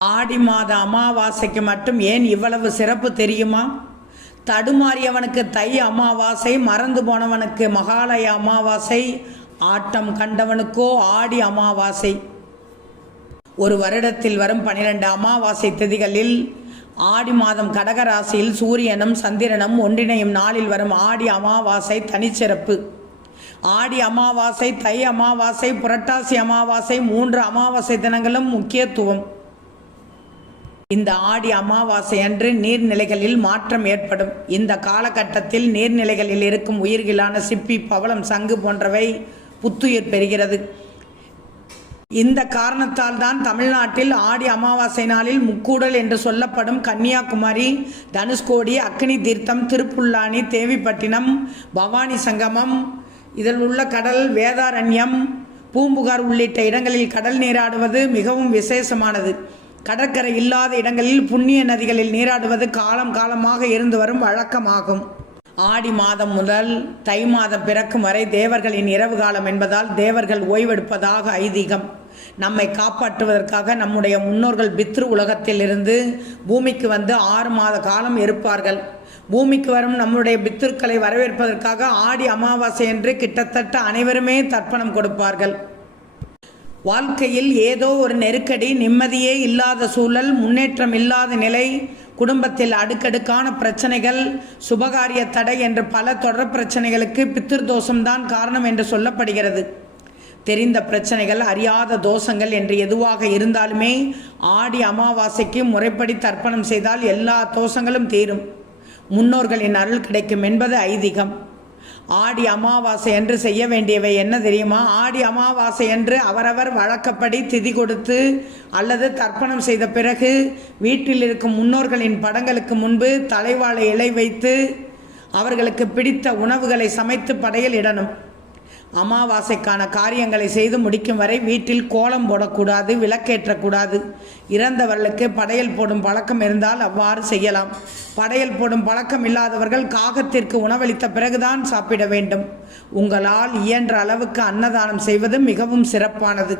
ஆடி மாத அமாவாசைக்கு மட்டும் ஏன் இவ்வளவு சிறப்பு தெரியுமா? தடுமாறியவனுக்கு தை அமாவாசை, மறந்து போனவனுக்கு மகாலய அமாவாசை, ஆட்டம் கண்டவனுக்கோ ஆடி அமாவாசை. ஒரு வருடத்தில் வரும் 12 அமாவாசை திதிகளில் ஆடி மாதம் கடகராசியில் சூரியனும் சந்திரனும் ஒன்றிணையும் நாளில் வரும் ஆடி அமாவாசை தனிச்சிறப்பு. ஆடி அமாவாசை, தை அமாவாசை, புரட்டாசி அமாவாசை 3 அமாவாசை தினங்களும் முக்கியத்துவம். இந்த ஆடி அமாவாசை அன்று நீர்நிலைகளில் மாற்றம் ஏற்படும். இந்த காலகட்டத்தில் நீர்நிலைகளில் இருக்கும் உயிர்களான சிப்பி, பவளம், சங்கு போன்றவை புத்துயிர் பெறுகிறது. இந்த காரணத்தால் தான் தமிழ்நாட்டில் ஆடி அமாவாசை நாளில் முக்கூடல் என்று சொல்லப்படும் கன்னியாகுமரி, தனுஷ்கோடி, அக்னி தீர்த்தம், திருப்புல்லானி, தேவிப்பட்டினம், பவானி சங்கமம், இதில் உள்ள கடல், வேதாரண்யம், பூம்புகார் உள்ளிட்ட இடங்களில் கடல் நீராடுவது மிகவும் விசேஷமானது. கடற்கரை இல்லாத இடங்களில் புண்ணிய நதிகளில் நீராடுவது காலம் காலமாக இருந்து வரும் வழக்கமாகும். ஆடி மாதம் முதல் தை மாதம் பிறக்கும் வரை தேவர்களின் இரவு காலம் என்பதால் தேவர்கள் ஓய்வெடுப்பதாக ஐதீகம். நம்மை காப்பாற்றுவதற்காக நம்முடைய முன்னோர்கள் பித்ரு உலகத்தில் இருந்து பூமிக்கு வந்து 6 மாத காலம் இருப்பார்கள். பூமிக்கு வரும் நம்முடைய பித்ருக்களை வரவேற்பதற்காக ஆடி அமாவாசை என்று கிட்டத்தட்ட அனைவருமே தர்ப்பணம் கொடுப்பார்கள். வாழ்க்கையில் ஏதோ ஒரு நெருக்கடி, நிம்மதியே இல்லாத சூழல், முன்னேற்றம் இல்லாத நிலை, குடும்பத்தில் அடுக்கடுக்கான பிரச்சனைகள், சுபகாரிய தடை என்று பல தொடர் பிரச்சனைகளுக்கு பித்திருதோஷம்தான் காரணம் என்று சொல்லப்படுகிறது. தெரிந்த பிரச்சனைகள், அறியாத தோஷங்கள் என்று எதுவாக இருந்தாலுமே ஆடி அமாவாசைக்கு முறைப்படி தர்ப்பணம் செய்தால் எல்லா தோஷங்களும் தீரும், முன்னோர்களின் அருள் கிடைக்கும் என்பது ஐதீகம். ஆடி அமாவாசை என்று செய்ய வேண்டியவை என்ன தெரியுமா? ஆடி அமாவாசை என்று அவரவர் வழக்கப்படி திதி கொடுத்து அல்லது தர்ப்பணம் செய்த பிறகு வீட்டில் இருக்கும் முன்னோர்களின் படங்களுக்கு முன்பு தலைவாழை இலை வைத்து அவர்களுக்கு பிடித்த உணவுகளை சமைத்து படையல் இடணும். அமாவாசைக்கான காரியங்களை செய்து முடிக்கும் வரை வீட்டில் கோலம் போடக்கூடாது, விளக்கேற்றக்கூடாது. இறந்தவர்களுக்கு படையல் போடும் பழக்கம் இருந்தால் அவ்வாறு செய்யலாம். படையல் போடும் பழக்கம் இல்லாதவர்கள் காகத்திற்கு உணவளித்த பிறகுதான் சாப்பிட வேண்டும். உங்களால் இயன்ற அளவுக்கு அன்னதானம் செய்வது மிகவும் சிறப்பானது.